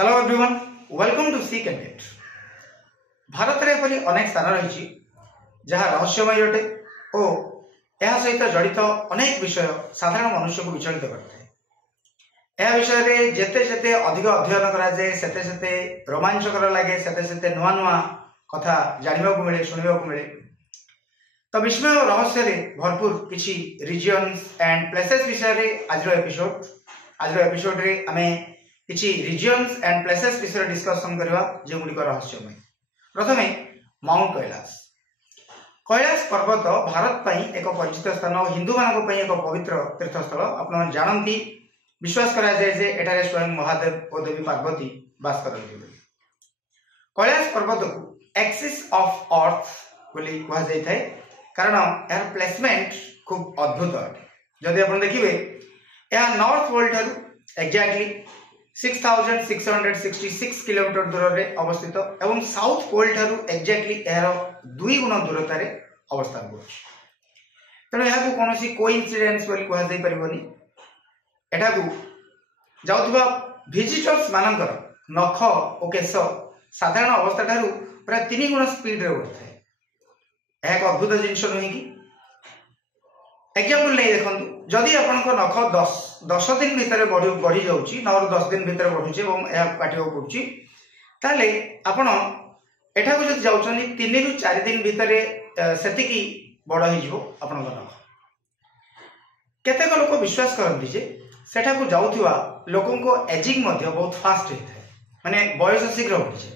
Hello everyone, welcome to C content. भारत में एपरी अनेक स्थान रही जहाँ रहस्यमय अटे और यह सहित जड़ित अनेक विषय साधारण मनुष्य को विचलित करते। यह विषय में जेते जेते अधिक अध्ययन कराए सेते सेते रोमांचकर लगे, सेते सेते नुआ नुआ कथा जानवा को मिले, शुणा को मिले। तो विस्मय और रहस्य भरपूर किसी रिजियंस एंड प्लेसेस विषय आज एपिसोड रे आमे किछि रिजियंस एंड प्लेसेस विषय डिस्कशन करबा जे गुडी को रहस्यमय। प्रथमे माउंट कैलाश पर्वत भारत पई एक परिचित स्थान और हिंदू मानक पई एक पवित्र तीर्थस्थल। आपण जानती विश्वास करा जाय जे एटारे स्वयं महादेव और देवी पार्वती वास करथि। कैलाश पर्वत को एक्सिस ऑफ अर्थ बोली कहा जाय थाए कारण यार प्लेसमेंट खूब अद्भुत अटे। जदि आपण देखिबे या नॉर्थ पोल ठारू एक्जेक्टली 6666 किलोमीटर दूर रे अवस्थित एवं साउथ पोल ठारू एक्जेक्टली यार 2 गुण दूरतार अवस्थान करुछि। तेणु यहाँ कौन कोइंसिडेंस बोली कह जाई परिबनी। एटा को जाउथबा विजिटर्स मानकर नख और केश साधारण अवस्था ठारू प्राय 3 गुण स्पीड रे उड़थाय। यह एक अद्भुत जिनस नुहे कि एग्जांपल नहीं देखो, जदि आपंक नख 10 दिन भितर बढ़ी जाऊँगी 9 ରୁ 10 दिन भितर बढ़ुचे काटिया पड़ुची ताले आपण एठा को जब जाउछनी 3 ରୁ 4 दिन भितर सेतिकी बड़ हो आपण नख। केतेक लोक विश्वास करती जे सेठा को जाउथुवा लोकन को एजिंग मध्य बहुत फास्ट होता है, माने बयस शीघ्र उठिছে।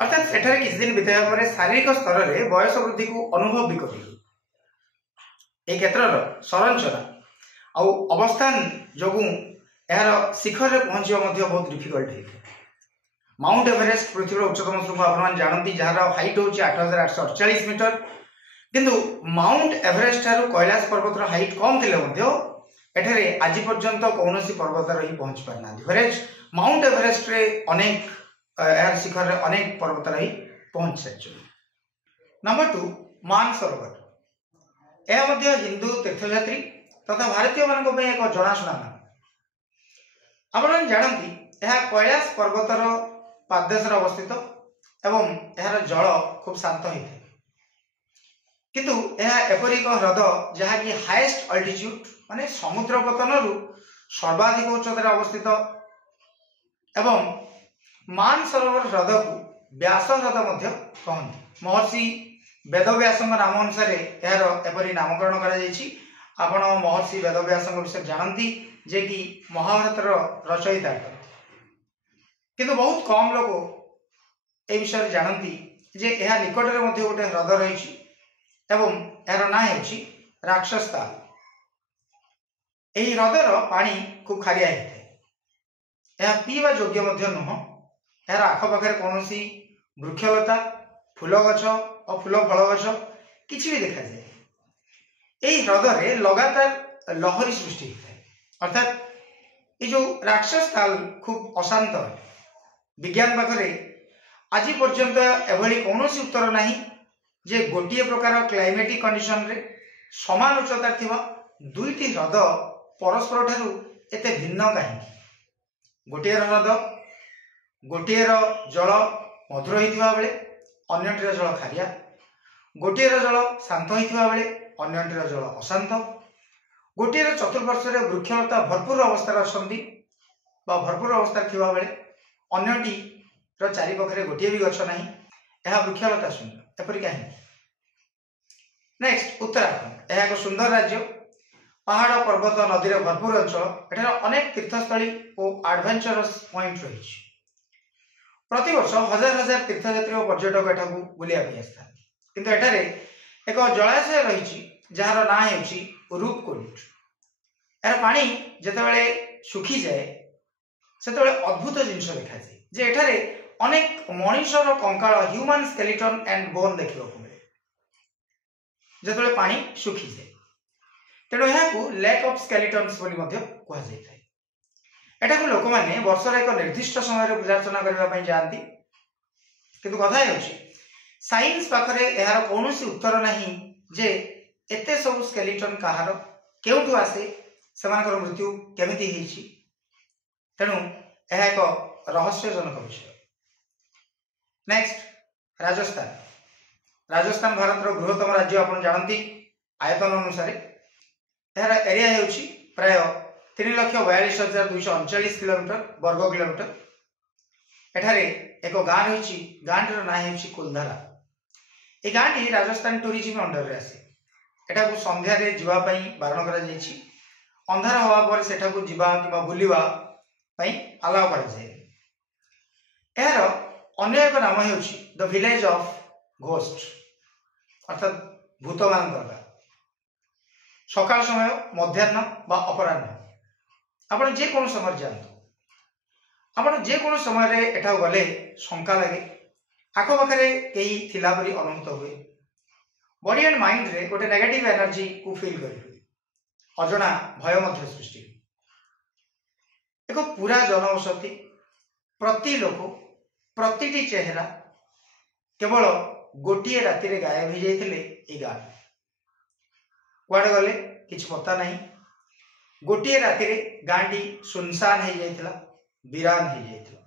अर्थात सेठारे किछ दिन बिताया पर शारीरिक स्तर में बयस वृद्धि को अनुभव भी करी। ए क्षेत्र संरचना आउ अवस्थान जोगु यार शिखर रे पहुंचवा बहुत डिफिकल्ट है। माउंट एवरेस्ट पृथ्वी उच्चतम शृंग आप जानती जार हाइट हूँ 8848 मीटर, किंतु माउंट एवरेस्ट ठारू कैलाश पर्वत हाइट कम थे आज पर्यंत कौन पर्वत रही पहुंच पारना। वेरेज माउंट एवरेस्ट रे अनेक यार शिखर रे अनेक पर्वत रही पहुंच सारी। नंबर 2 मानसरोवर। यह हिंदू तीर्थयात्री तथा भारतीय मान एक जनाशुना नाम। आप जानती यह कैलाश पर्वतर पाददेश अवस्थित एवं यार जल खूब शांत होता है, किंतु यह एपरी एक ह्रद जहाँकि हाईएस्ट अल्टीट्यूड माने समुद्र पतन सर्वाधिक उच्चतार अवस्थित एवं मानसरोवर ह्रद को व्यास ह्रद कहती। महर्षि वेदव्यास नाम अनुसार यार एपरी नामकरण कर। आपण महर्षि वेदव्यास विषय जानती जे कि महाभारत रचयिता, किंतु बहुत कम लोग ए विषय जानती जे यह निकट में गोटे ह्रद रही एवं यार ना हो राक्षस ताल। यही ह्रदर पानी खूब खारिया होता है, यह पीवा योग्य नुह। यार आखपाखे कौन वृक्षलता फूल गछ और फूल फल गछ किसी भी देखा जाए। यही ह्रदरे लगातार लहरी सृष्टि होता है, अर्थात ये जो राक्षस ताल खूब अशांत है। विज्ञान पाखरे आज पर्यंत एभली कौन उत्तर नहीं जे गोटे प्रकार क्लाइमेटिक कंडीशन रे समान उच्चतार थिबा दुईटी ह्रद परस्पर ठारू एते भिन्न कहीं। गोटे ह्रद गोटे जल मधुर होता बेले अन्यटीर जल खारिया, गोटे जल शांत होता बेले अन्यटीर जल अशांत, गोटे चतुर्पार्श्व वृक्षलता भरपूर अवस्था अच्छा भरपूर अवस्था थिबा बेले अन्यटीर चारिपाखे गोटे भी गछ नहीं, यह वृक्षलता शून्य। एपरी कहीं। नेक्स्ट उत्तराखंड। यह एक सुंदर राज्य, पहाड़ पर्वत नदी भरपूर अंचल। एठार अनेक तीर्थस्थली और एडवेंचरस पॉइंट रही। प्रतिवर्ष हजार हजार तीर्थयात्री और पर्यटक एठा बुलाया आसता, किंतु एठारे एक जलाशय रही जार ना हो रूपकुंड। यार पानी जितेबाला सुखी जाए से अद्भुत जिनस देखा जाए जे एठारे अनेक मनुष्यर कंकाल ह्यूमन स्केलेटन एंड बोन देखा मिले जिते पानी सुखी जाए। तेणु यहाँ लैक ऑफ स्केलेटन्स कहुए। एटा को लोक मैंने वर्षर एक निर्दिष्ट समय पूजार्चना करने जाती, किंतु कथा साइंस पाखरे यार कौन उत्तर नहीं जे एते सब स्केलेटन कहार केउठु आसे, सेमानकर मृत्यु केमिति हेछि। तेणु यह एक रहस्यजनक विषय। नेक्स्ट राजस्थान। राजस्थान भारत बृहत्तम राज्य आप जानती आयतन अनुसार यार एरिया होउछि प्राय 3,42,239 किलोमीटर वर्ग किलोमीटर। एठारे एक गाँ रही गाँटर ना हो कुलधारा। ये गाँटी राजस्थान टूरिज्म अंडर रे आसे। एटा को संध्या रे जीवा पई बारण करा जायछि। अंधार हवा पर सेठा को जीवा किबा बुलिवा पई अलाउ करा जाय। यार अन्य एक नाम होउछि द विलेज ऑफ घोस्ट अर्थात भूत मान। सकाल समय मध्याह्न बा अपराह्न आपण जे कोनो समय जानतु आपण जे कोनो समय रे एठा गले शंका लगे आखो पाखरे केही थिला परी अनुभूत हुए। बॉडी एंड माइंड रे गोटे नेगेटिव एनर्जी को फील करी अजଣା भय मध्य सृष्टि। एक पूरा जनवसति प्रति लोक प्रतिटी चेहरा केवल गोटे राति रे गायब हो जाइथिले। ए गाँ कुआडे गले किछ पता नहीं। गोटे राति रे गाँटी सुनसान हो जाइथिला, वीरान हो जाइथिला।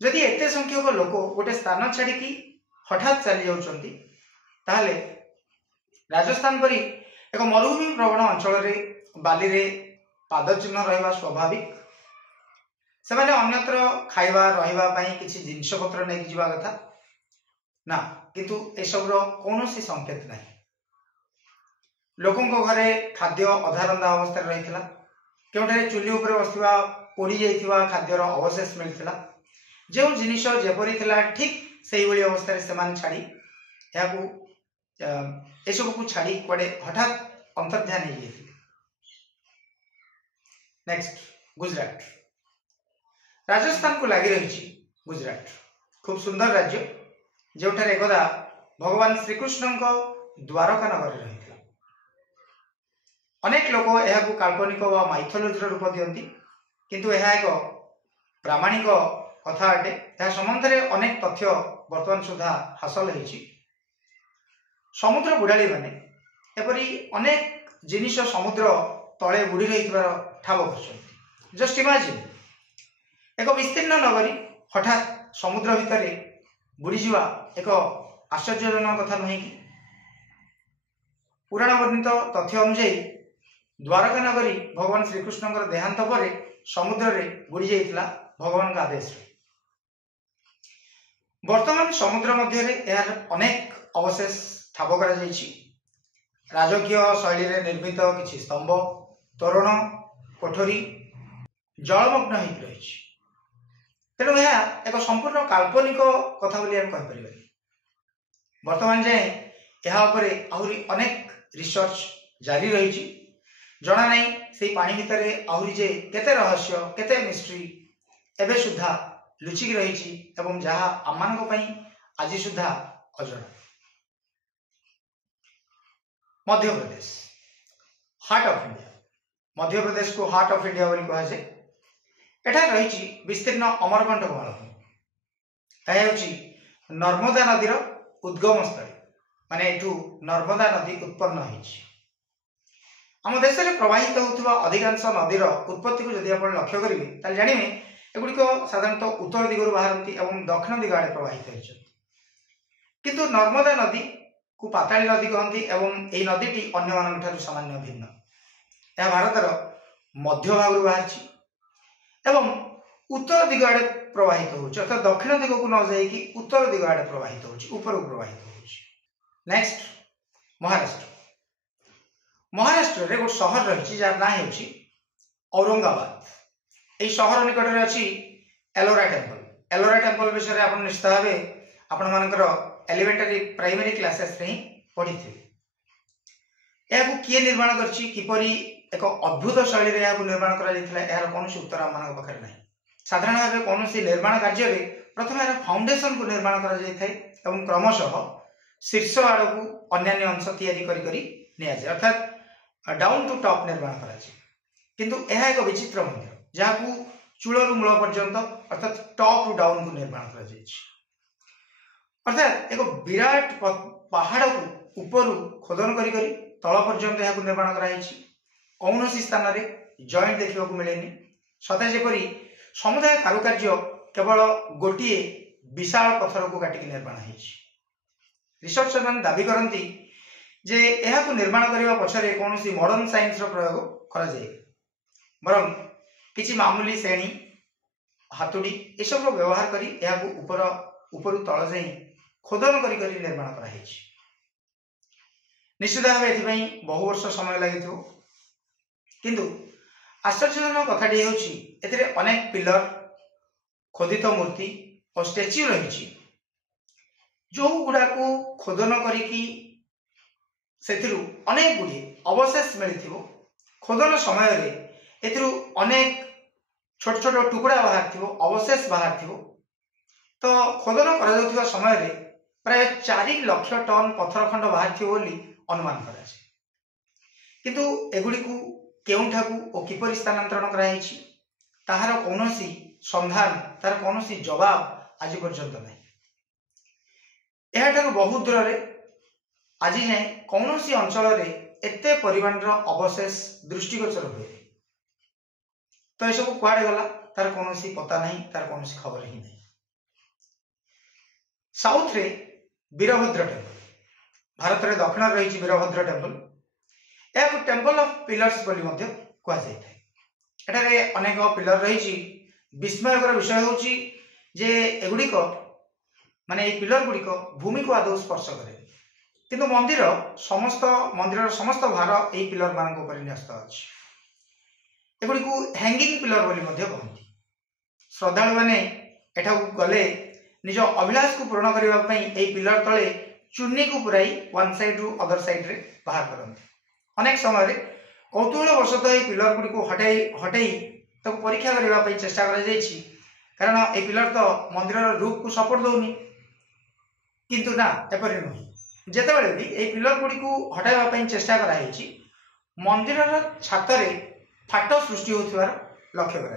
जदि एते संख्यक लोक गोटे स्थान छाड़ी हठात चली जाउछंती ताहले राजस्थान परी एक मरुभूमि प्रवण अंचल रे बाली रे पाद चिन्ह रहिबा स्वाभाविक। सेमाने अन्यत्र खाइबा रहिबा पई किछि जिंस पत्र नै जिबा कथा ना, किंतु ए सबरो कोनोसी संकेत नाही। लोकंको घरे खाद्य अधारंदा अवस्था रहिथिला। केउठारे चुली ऊपर बसिबा पोड़ी जाइथिबा खाद्यर अवशेष मिलथिला। जो जिनिस जेपरी थिला ठीक सेही भली अवस्था रे सेमान छाड़ी याकू ए सब को छाड़ी कोडे हठात अंतर्ध्यान हो जाइथिले। नेक्स्ट गुजरात। राजस्थान को लागि रहिछि गुजरात खूब सुंदर राज्य जोठारे एकदा भगवान श्रीकृष्ण द्वारका नगर रहिथिला। अनेक लोक एहाकू काल्पनिक वा माइथोलॉजी रूप दियंती, किंतु एहा एक प्रामाणिक कथा अटे। यह संबंध में अनेक तथ्य वर्तमान सुधा हासिल होइछि। समुद्र बुढ़ाली माने एपरी अनेक जिनिस समुद्र तले बुड़ी रही ठाब कर। जस्ट इमेजिन एक विस्तीर्ण नगरी हठात समुद्र भितर बुड़ीजा एक आश्चर्यजनक कथा नुहे कि? पुराण वर्णित तथ्य अनुसार द्वारका नगरी भगवान श्रीकृष्ण देहांत पर समुद्र रे बुड़ी जाइथिला भगवान का आदेश। वर्तमान समुद्र मध्य यार अनेक अवशेष ठाब करा जाइछि। राजकीय शैली रे निर्मित किछि स्तंभ, तोरण, कोठरी जलमग्न हो रही। तेणु यह एक संपूर्ण काल्पनिक कथा बोली हम कहि परिबा। वर्तमान जाए यहाँ आहुरी अनेक रिसर्च जारी रही। जना नहीं से पानी भितर आहुरी जे केते रहस्य केते मिस्ट्री एबे सुधा लुचिक रही एवं जहाँ आमानक पई आज सुधा अजଣା। Madhya Pradesh heart of India. Madhya Pradesh को हार्ट ऑफ इंडिया बोली कहा जाए। एठा रही विस्तीर्ण अमरकंटक मालभूमि। यह नर्मदा नदीर उद्गम स्थल माने एठू नर्मदा नदी उत्पन्न होइछि। आम देश में प्रवाहित होता अधिकांश नदीर उत्पत्ति को जदि आप लक्ष्य करेंगे ताल जानिबे एगुड़िक साधारणतः उत्तर दिगरु बाहरती और दक्षिण दिग आड़े प्रवाहित होइछि। किंतु नर्मदा नदी को पाताली नदी कहती एवं यही नदीटी अन्य मानक ठारू सामान्य भिन्न। यह भारतर मध्य भाग बाहरी एवं उत्तर दिग आड़े प्रवाहित होछि, अर्थात दक्षिण दिग को न जाइकी उत्तर दिग आड़े प्रवाहित होछि, ऊपर को प्रवाहित होछि। नेक्स्ट महाराष्ट्र। महाराष्ट्र रे गोटे शहर रही जार ना होछि औरंगाबाद। यही शहर निकट में अच्छी एलोरा टेम्पल। एलोरा टेम्पल विषय में आप निश्चित भाव आपण मानकर एलिमेंटरी प्राइमरी क्लासेस रे ही पढ़ी थे। यह किए निर्माण करछि किपरि एक अद्भुत शैली रे यह निर्माण करा जायतिला यार कोनोसी उत्तर आम मानक पाखरे नाही। साधारण भाव कोनोसी निर्माण कार्य रे प्रथम यार फाउंडेशन को निर्माण करा जाय थाए एवं क्रमशः शीर्ष आड़ को अन्य अंश तैयारी करी करी निया जाय, अर्थात डाउन टू टॉप निर्माण करा जाय। किंतु यह एक विचित्र मंदिर जहाँ चूलरू मूल पर्यंत अर्थात टॉप रु डाउन को निर्माण करा जाय। अर्थात एक विराट पहाड़ को ऊपर खोदन करी करी तल पर्यंत यह निर्माण कराई। कौन स्थान में जॉइंट देखा मिलेनि। सते जेपरी समुदाय कारुकार्य केवल गोटे विशाल पत्थर को काटिक निर्माण है। रिसर्चर मैंने दाबी करती जे यह निर्माण करने पछरे कौन मॉडर्न साइंस प्रयोग कर बरं किसी मामूली श्रेणी हातुड़ी ये सब व्यवहार करी ऊपर तल जाई खोदन करी निर्माण करा है। निश्चित भाव ए बहु वर्ष समय लगी किंतु आश्चर्यजनक कथाटी होती अनेक पिलर खोदित मूर्ति और स्टैच्यू रही जो गुड़ा को खोदन करी अनेक गुड़े अवशेष मिली खोदन समय अनेक छोट छोट टुकड़ा बाहर थी अवशेष बाहर थी तो खोदन कर समय प्राय 4 लाख टन पत्थर खंड बाहर थी अनुमान करा किंतु एगुड़ी को केउठाकू और किपरि स्थानांतरण कराई ताहार कौनसी संधान तार कौनसी जवाब आज पर्यंत नहीं। यह बहुत दूर रे आज जाए कौनसी अंचल रे एते परिमाण अवशेष दृष्टिगोचर हुए तो यह सब कुआड़े गला तार कौनसी पता नहीं, तार कौनसी खबर ही नहीं। साउथ रे वीरभद्र टेम्पल भारत में दक्षिण रही वीरभद्र टेम्पल यह टेम्पल ऑफ पिलर्स कहुए अनेक पिलर रही विस्मयकर विषय हूँ जे एगुड़िक माने पिलर गुड़िक भूमि को आदौ स्पर्श करे किंतु मंदिर समस्त भार यही पिलर मान न्यस्त अच्छी एगुड़ी को हैंगिंग पिलर बोली कहती। श्रद्धालु मैंने एठा गले निज अभिलाष को पूर्ण करने पिलर तले चुन्नी को पुराई वन साइड रु अदर साइड रे बाहर करते। अनेक समय कौतूहल वशतः ये पिलर गुड़ी को हटई परीक्षा करने चेष्टा कारण ये पिलर तो मंदिर रूप को सपोर्ट दौनी किंतु ना एपरी नुह जितेबाला भी ये पिलर गुड़ी को हटाइवाई चेष्टा कराई मंदिर छात फाट सृष्टि होथिबार लक्ष्य करा